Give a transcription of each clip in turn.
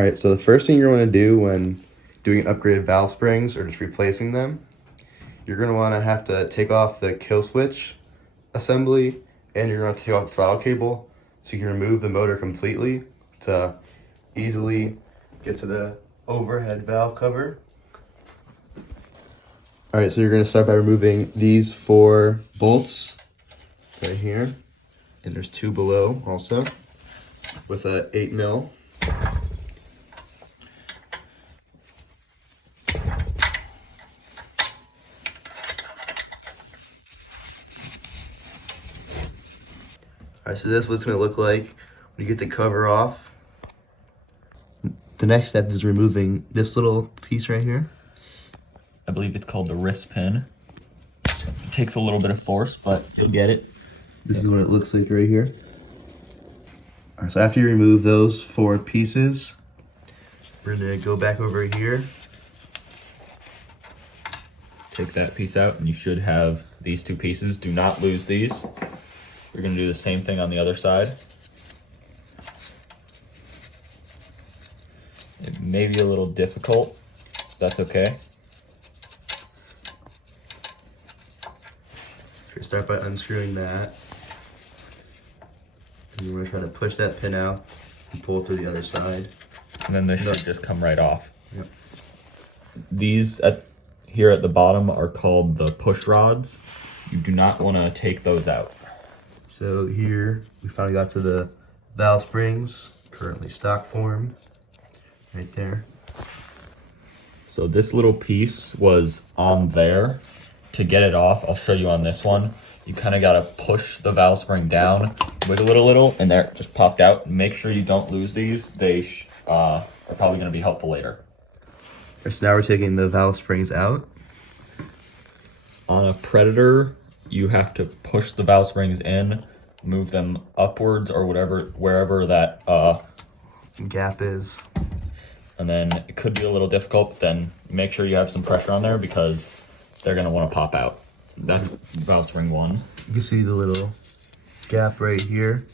All right, so the first thing you're going to do when doing upgraded valve springs or just replacing them, you're going to have to take off the kill switch assembly, and you're going to take off the throttle cable so you can remove the motor completely to easily get to the overhead valve cover. All right, so you're going to start by removing these 4 bolts right here, and there's 2 below also with a 8 mil. All right, so this is what it's going to look like when you get the cover off. The next step is removing this little piece right here. I believe it's called the wrist pin. It takes a little bit of force, but you'll get it. This is what it looks like right here. All right, so after you remove those 4 pieces, we're going to go back over here. Take that piece out and you should have these 2 pieces. Do not lose these. We're going to do the same thing on the other side. It may be a little difficult. That's okay. Start by unscrewing that. And you want to try to push that pin out and pull through the other side. And then this should just come right off. Yep. These here at the bottom are called the push rods. You do not want to take those out. So here we finally got to the valve springs, currently stock form, right there. So this little piece was on there. To get it off, I'll show you on this one. You kind of got to push the valve spring down, wiggle it a little, and there it just popped out. Make sure you don't lose these. They are probably going to be helpful later. So now we're taking the valve springs out. On a Predator, you have to push the valve springs in, move them upwards or wherever that gap is. And then it could be a little difficult, but then make sure you have some pressure on there because they're going to want to pop out. That's valve spring 1. You can see the little gap right here.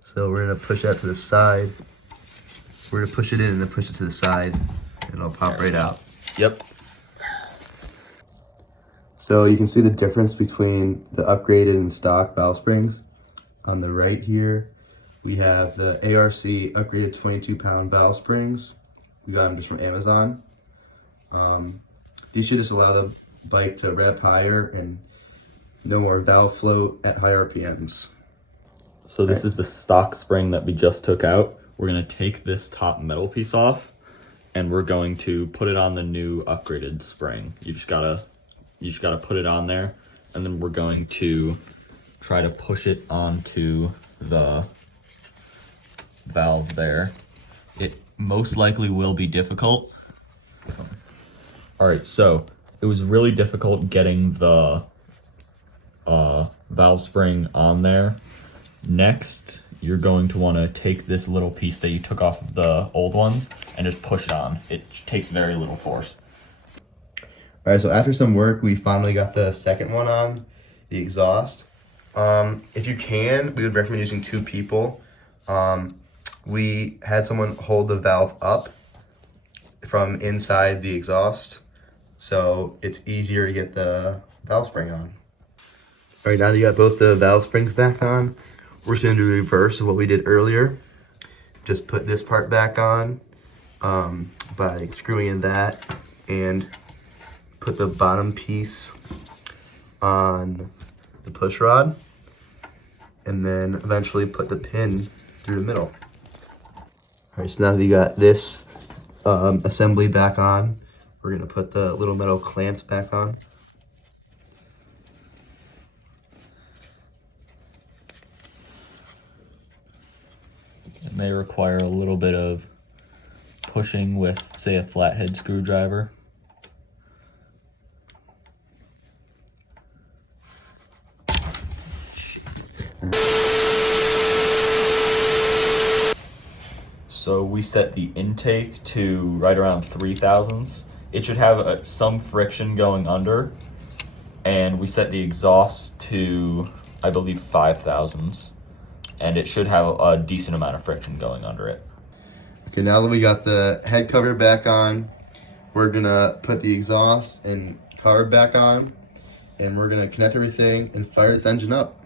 So we're going to push that to the side. We're going to push it in and then push it to the side, and it'll pop right out. Yep. So you can see the difference between the upgraded and stock valve springs. On the right here, we have the ARC upgraded 22-pound valve springs. We got them just from Amazon. These should just allow the bike to rev higher and no more valve float at high RPMs. So this is the stock spring that we just took out. We're going to take this top metal piece off and we're going to put it on the new upgraded spring. You just gotta put it on there, and then we're going to try to push it onto the valve there. It most likely will be difficult. All right, so it was really difficult getting the valve spring on there. Next, you're going to want to take this little piece that you took off of the old ones and just push it on. It takes very little force. All right, so after some work, we finally got the second one on, the exhaust. If you can, we would recommend using 2 people. We had someone hold the valve up from inside the exhaust, so it's easier to get the valve spring on. All right, now that you got both the valve springs back on, we're just gonna do the reverse of what we did earlier. Just put this part back on by screwing in that and put the bottom piece on the push rod, and then eventually put the pin through the middle. All right, so now that you got this assembly back on, we're gonna put the little metal clamps back on. It may require a little bit of pushing with, say, a flathead screwdriver. So we set the intake to right around 3 thousandths. It should have some friction going under, and we set the exhaust to, I believe, 5 thousandths, and it should have a decent amount of friction going under it. Okay, now that we got the head cover back on, we're gonna put the exhaust and carb back on, and we're gonna connect everything and fire this engine up.